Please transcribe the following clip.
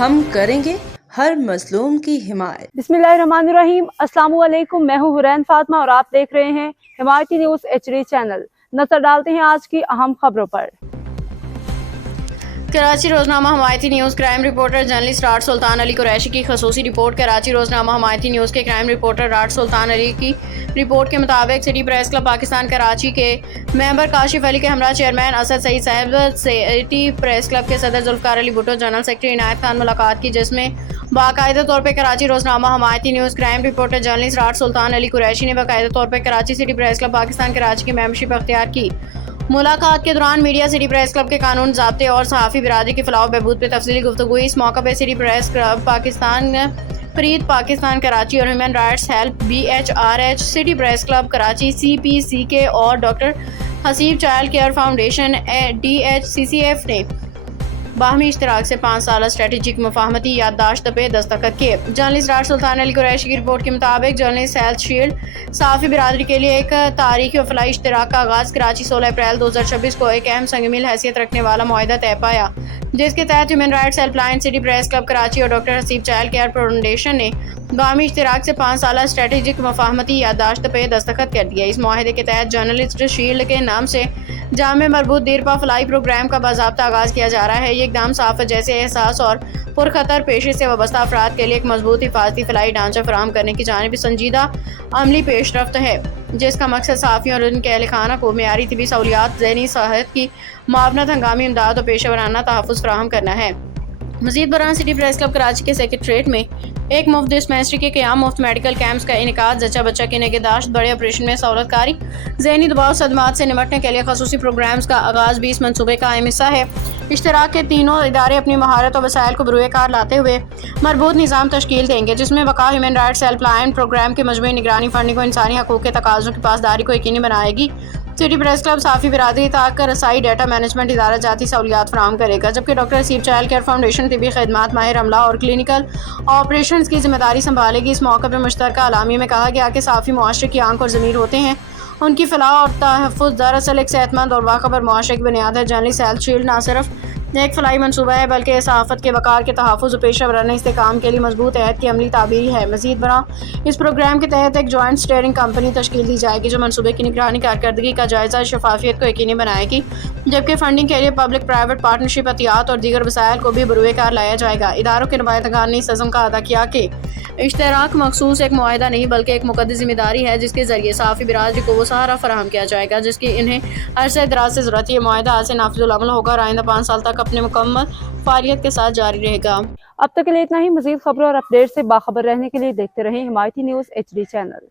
ہم کریں گے ہر مظلوم کی حمایت۔ بسم اللہ الرحمن الرحیم۔ السلام علیکم، میں ہوں حرین فاطمہ اور آپ دیکھ رہے ہیں حمایتی نیوز HD چینل۔ نظر ڈالتے ہیں آج کی اہم خبروں پر۔ کراچی روزنامہ حمایتی نیوز کرائم رپورٹر جرنلسٹ راٹ سلطان علی قریشی کی خصوصی رپورٹ۔ کراچی روزنامہ حمایتی نیوز کے کرائم رپورٹر راٹ سلطان علی کی رپورٹ کے مطابق city press club Pakistan Karachi کے ممبر کاشف علی کے ہمراہ چیئرمین اسد سعید صاحب سٹی پریس کلب کے صدر ذوالفقار علی بھٹو، جنرل سیکرٹری عنایت خان ملاقات کی، جس میں باقاعدہ طور پر کراچی روزنامہ حمایتی نیوز کرائم رپورٹر جرنلسٹ راٹ سلطان علی قریشی نے باقاعدہ طور پر Karachi city press club Pakistan Karachi کی ممبرشپ اختیار کی۔ ملاقات کے دوران میڈیا، سٹی پریس کلب کے قانون ضابطے اور صحافی برادری کی فلاح و بہبود پہ تفصیلی گفتگو ہوئی۔ اس موقع پہ سٹی پریس کلب پاکستان، پریت پاکستان کراچی اور human rights help BHRH، city press club Karachi CPCK اور doctor Haseeb child care foundation DHCCF نے باہمی اشتراک سے 5 سالہ اسٹریٹجک مفاہمتی یادداشت پہ دستخط کیے۔ جرنلسٹ راٹ سلطان علی قریشی کی رپورٹ کے مطابق جرنلسٹ ہیلتھ شیلڈ صحافی برادری کے لیے ایک تاریخی و فلاحی اشتراک کا آغاز کراچی 16 اپریل 2026 کو ایک اہم سنگ میل حیثیت رکھنے والا معاہدہ طے پایا، جس کے تحت human rights help line, city press club Karachi اور doctor Haseeb child care foundation نے باہمی اشتراک سے 5 سالہ اسٹریٹجک مفاہمتی یادداشت پہ دستخط کر دیا۔ اس معاہدے کے تحت جرنلسٹ شیلڈ کے نام سے جامع مربوط دیرپا فلاحی پروگرام کا باضابطہ آغاز کیا جا رہا ہے۔ یہ اقدام صحافت جیسے احساس اور پرخطر پیشے سے وابستہ افراد کے لیے ایک مضبوط حفاظتی فلاحی ڈھانچہ فراہم کرنے کی جانب سنجیدہ عملی پیش رفت ہے، جس کا مقصد صحافیوں اور ان کے اہل خانہ کو معیاری طبی سہولیات، ذہنی صحت کی معاونت، ہنگامی امداد اور پیشہ ورانہ تحفظ فراہم کرنا ہے۔ مزید برآں سٹی پریس کلب کراچی کے سیکریٹریٹ میں ایک مفت ڈسپنسری کے قیام، مفت میڈیکل کیمپس کا انعقاد، زچہ بچہ کی نگہداشت، بڑے آپریشن میں سہولت کاری، ذہنی دباؤ صدمات سے نمٹنے کے لیے خصوصی پروگرامز کا آغاز بھی اس منصوبے کا اہم حصہ ہے۔ اشتراک کے تینوں ادارے اپنی مہارت اور وسائل کو بروئے کار لاتے ہوئے مربوط نظام تشکیل دیں گے، جس میں Waqar human rights help line programme کے مجموعی نگرانی، فنڈنگ و انسانی حقوق کے تقاضوں کی پاسداری کو یقینی بنائے گی۔ سٹی پریس کلب صحافی برادری تک رسائی، ڈیٹا مینجمنٹ ادارہ جاتی سہولیات فراہم کرے گا، جبکہ doctor Haseeb child care foundation طبی خدمات، ماہر عملہ اور کلینکل آپریشنز کی ذمہ داری سنبھالے گی۔ اس موقع پر مشترکہ اعلامیے میں کہا گیا کہ صحافی معاشرے کی آنکھ اور ضمیر ہوتے ہیں، ان کی فلاح اور تحفظ دراصل ایک صحت مند اور باخبر معاشرے کی بنیاد ہے۔ جرنلسٹ ہیلتھ شیلڈ نہ صرف ایک فلاحی منصوبہ ہے، بلکہ یہ صحافت کے وقار کے تحفظ اور پیشہ ورانہ استحکام کے لیے مضبوط عہد کی عملی تعبیر ہے۔ مزید برآں اس پروگرام کے تحت ایک جوائنٹ اسٹیئرنگ کمیٹی تشکیل دی جائے گی، جو منصوبے کی نگرانی، کارکردگی کا جائزہ، شفافیت کو یقینی بنائے گی، جبکہ فنڈنگ کے لیے پبلک پرائیویٹ پارٹنرشپ، عطیات اور دیگر وسائل کو بھی بروئے کار لایا جائے گا۔ اداروں کے نمائندگان نے اس عزم کا اعادہ کیا کہ اشتراک مخصوص ایک معاہدہ نہیں، بلکہ ایک مقدس ذمہ داری ہے، جس کے ذریعے صحافی برادری کو وہ سہارا فراہم کیا جائے گا جس کی انہیں عرصہ دراز سے ضرورت ہے۔ یہ معاہدہ آج سے نافذ العمل ہوگا اور آئندہ 5 سال تک اپنے مکمل فعالیت کے ساتھ جاری رہے گا۔ اب تک کے لیے اتنا ہی۔ مزید خبروں اور اپڈیٹ سے باخبر رہنے کے لیے دیکھتے رہیں حمایتی نیوز HD چینل۔